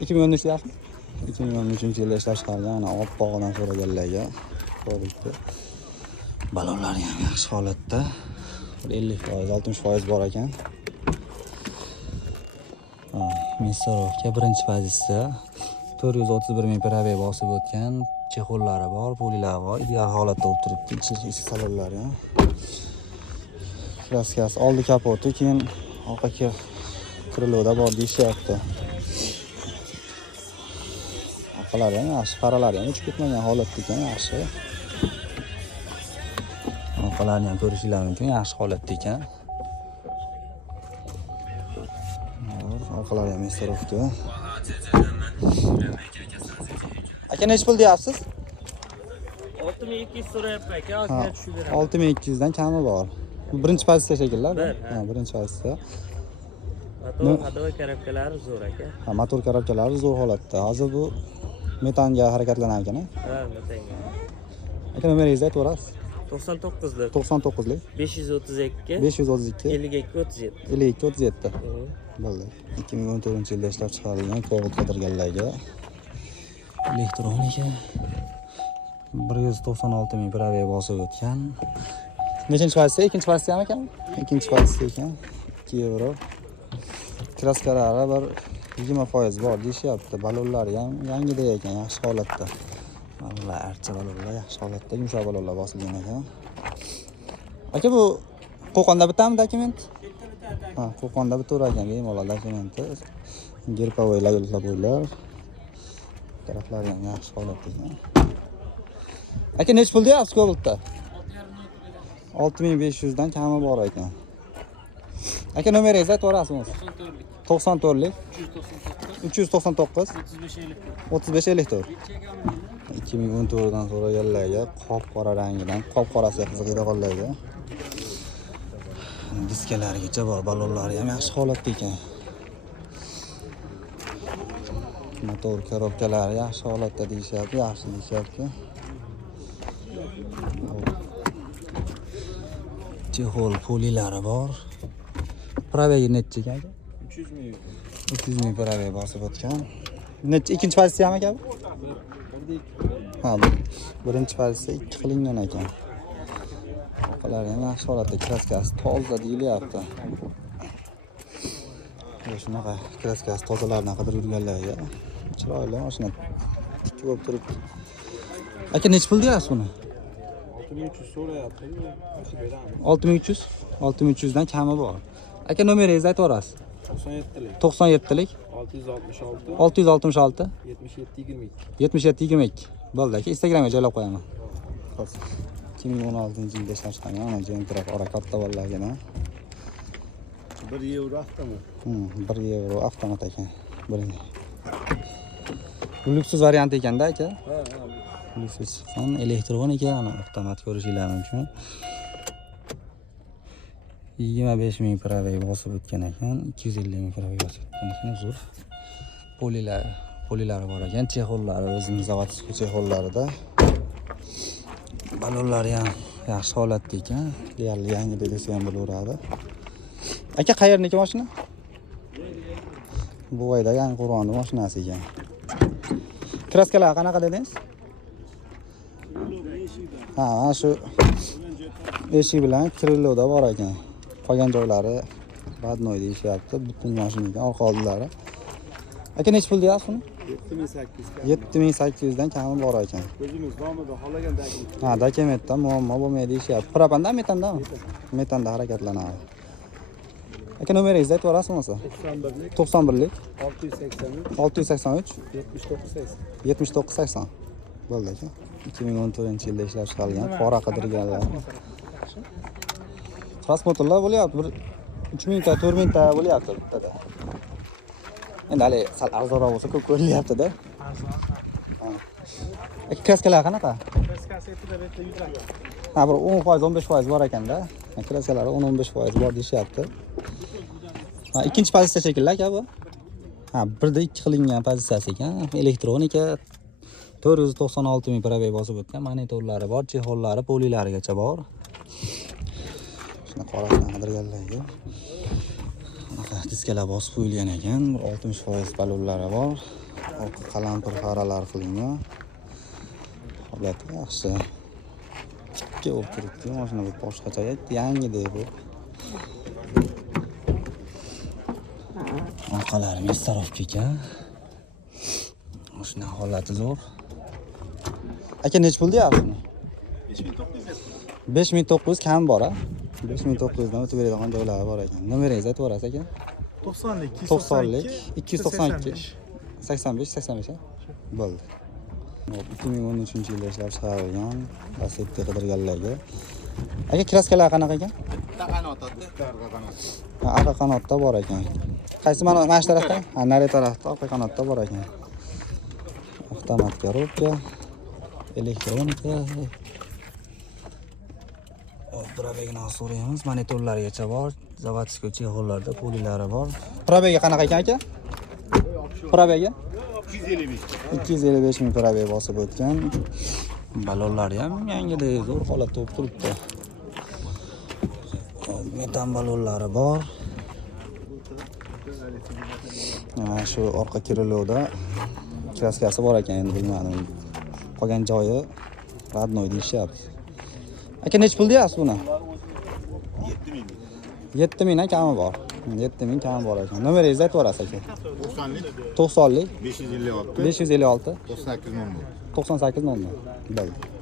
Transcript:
2013 yaxshi. 2013-yilda ishlab chiqargan, ana oppog'idan so'raganlarga ko'ribdi. Balonlar ham yaxshi holatda. 50%, 60% bor ekan. Mistorovka birinchi pozitsiya. 431 ming probeg bosib o'tgan. Chexollari bor, polilari bor. Ideal holatda bo'lib turibdi. Ichki salonlari ham. Kraskasi oldi kapoti, keyin orqa kriloda bor deyishyapti. Orqalari ham yaxshi, faralari ham uchib ketmagan holatda ekan, yaxshi. Orqalarini ham ko'rishingiz mumkin, yaxshi holatda ekan. Orqalari ham mistorovka. Aka nech pul deyapsiz? 6200 so'rayapman aka, ozgina tushib beraman. 6200 dan kami bor. Bu birinchi pozitsiya shekilli. Ha, birinchi pozitsiya. Motor hadovoy karobkalari zo'r aka. Ha, motor karobkalari zo'r holatda. Hozir bu metanga harakatlanar ekan. Ha, metanga. Aka nomeringizni aytib o'rasiz? 99lik 99lik 532 532 5237 5237. Bo'ldi. 2014-yilda ishlab chiqarilgan Cobalt qidirganlarga elektronika 196 ming probeg bosib o'tgan. Nechinchi pozitsiya? Ikkinchi pozitsiyami ekan? Ikkinchi pozitsiya ekan. 2 euro. Kraskalari bir 20% bor deyishyapti. Balonlari ham yangidek ekan, yaxshi holatda. Balonlar archa balonlar yaxshi holatda, yumshoq balonlar bosilgan ekan. Aka bu Qo'qonda bitami dokument? Ha, Qo'qonda bitaverar ekan bemalol dokumenti. Gerpovoy lago'lar. Taraflari ham yaxshi holatda ekan. Aka nech pul deyapsiz Cobaltda? 6500 dan kami bor ekan. Aka nomeringizni aytib o'rasizmi? 94lik 399 3554 2014 dan so'raganlarga qop-qora rangidan, qop-qorasi qiziqadiganlarga diskalarigacha bor, balonlari ham yaxshi holatda ekan. Motor korobkalari yaxshi holatda deyishyapti, yaxshi deyishyapti. Chexol polilari bor. Probegi necha ekan? 300 ming. 300 ming probeg bosib o'tgan. Necha ikkinchi pozitsiyami ekan? Ha, birinchi pozitsiya 2 qilingan ekan. Orqalari ham yaxshi holatda, kraskasi toza deyilyapti. Shunaqa kraskasi tozalardan qidirib yurganlarga chiroyli mashina tik bo'lib turibdi. Aka nech pul deyapsiz buni? 6300 so'rayapti. 6300 6300 dan kami bor. Aka nomeringizni aytib o'rasiz? 97lik 97lik 666 666 7722 7722. Bo'ldi aka, Instagramga joylab qo'yaman. 2016-yilda ishlab chiqargan, ana Gentraf ora katta bolalarga 1 euro avtomat. 1 euro avtomat ekan. Birinchi. Bu lyuksus variant ekanda aka. Ha. Lyuksus chiqqan elektronika, ana avtomat ko'rishingiz mumkin. 25 ming probeg bosib o'tgan ekan, 250 ming probeg bosib o'tgan ekan, zo'r. Polilari bor ekan, chexollari o'zining zavodskiy chexollarida. Balonlari ham yaxshi holatda ekan, deyarli yangi desa ham bo'laveradi. Aka qayerniki mashina? Buvayda yangi Qo'rg'onning mashinasi ekan. Kraskalar qanaqa dedingiz? Ha, shu eshik bilan kriloda bor ekan. Qolgan joylari radnoy deyishyapti, butun mashina ekan, orqa oldilari. Aka nech pul deyapsiz buni? 7800 dan kami bor ekan. O'zimiz nomida xohlagan dokument. Ha, dokumentda muammo bo'lmaydi deyishyapti. Propanda, metandami? Metanda harakatlanadi. Aka nomeringizni aytib o'rasizmi? 91lik 683 7980. Bo'ldi aka. 2014-yilda ishlab chiqarilgan qora qidirganlar. Transportlar bo'lyapti. 3000 ta, 4000 ta bo'lyapti bittada. Endi hali sal arzonroq bo'lsa ko'p ko'rilyapti-da. Aka kraskalar qanaqa? Kraskasi bitta 100 lar. Ha, bir 10%, 15% bor ekanda. Kraskalari 10-15% bor deyishyapti. Ha, ikkinchi pozitsiya shekilli aka bu. Ha, birda 2 qilingan pozitsiyasi ekan. Elektronika 496 ming probeg bosib o'tgan, monitorlari bor, chexollari, polilarigacha bor. Shuni qorasidan qidirganlarga. diskalar bosib qo'yilgan ekan. 60% balonlari bor. Orqa qalampir faralar qilingan. Holati yaxshi. Ikki o'tiribdi. Mashina bu boshqacha yangidek bu. Orqalari mistarovka ekan. Mashina holati zo'r. Aka nech pul deyapsiz? 5900 kam bor a? 5900 dan o'tib beradigan joylari bor ekan. Nomeringizni aytib berasiz aka? 90lik, 292 85 85 bo'ldi. 2013-yilda ishlab chiqarilgan Lacetti qidirganlarga. Aka kraskalar qanaqa ekan? Orqa qanotda bor ekan. Qaysi mana shu tarafda? Ha, nari tarafda orqa qanotda bor ekan. Avtomat korobka, elektronika. Probegini so'raymiz. Monitorlargacha bor. Zavodskiy chexollarda polilari bor. Probegi qanaqa ekan aka? Probegi 255 ming probeg bosib o'tgan. Balonlari ham yangidek zo'r holatda bo'lib turibdi. Metan balonlari bor. Mana shu orqa kriloda kraskasi bor ekan, endi bilmadim. Qolgan joyi radnoy deyishyapti. Aka nech pul deyapsiz buni? 7000 dan kami bor. 7000 kami bor ekan. Nomeringizni aytib berasiz aka? 90lik 556 556 556 9800. Bo'ldi.